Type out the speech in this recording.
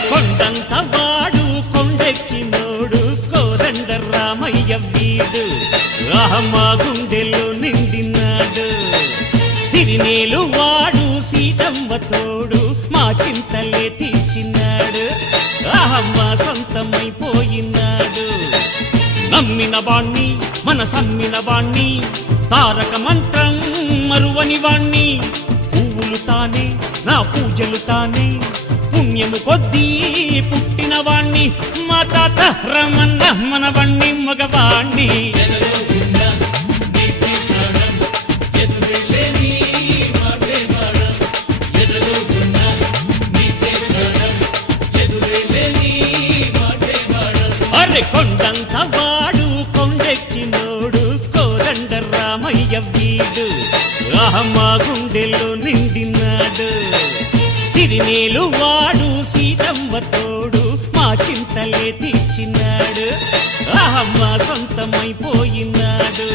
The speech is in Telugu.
అరే కొండంత వాడు కొండెక్కినోడు కోదండ రామయ్య వీడు మా గుండెల్లో నిండినాడు సిరినేలు వాడు సీతమ్మ తోడు మా చింతలే తీర్చినాడు మా సొంతమైపోయినాడు నమ్మిన వాణ్ణి మన సమ్మిన వాణ్ణి తారక మంత్రం మరువని వాణ్ణి పువ్వులు తానే నా పూజలు తానే పుణ్యము కొద్దీ పుట్టిన వాణ్ణి మా తాత రమన్న మన వాణ్ణి మగవాణ్ణి అరే కొండంత వాడు కొండెక్కినోడు కోదండ రామయ్య వీడు మా గుండెల్లో నిండినాడు సిరినేలు వాడు సీతమ్మ తోడు మా చింతలే తీర్చినాడు మా సొంతమైపోయినాడు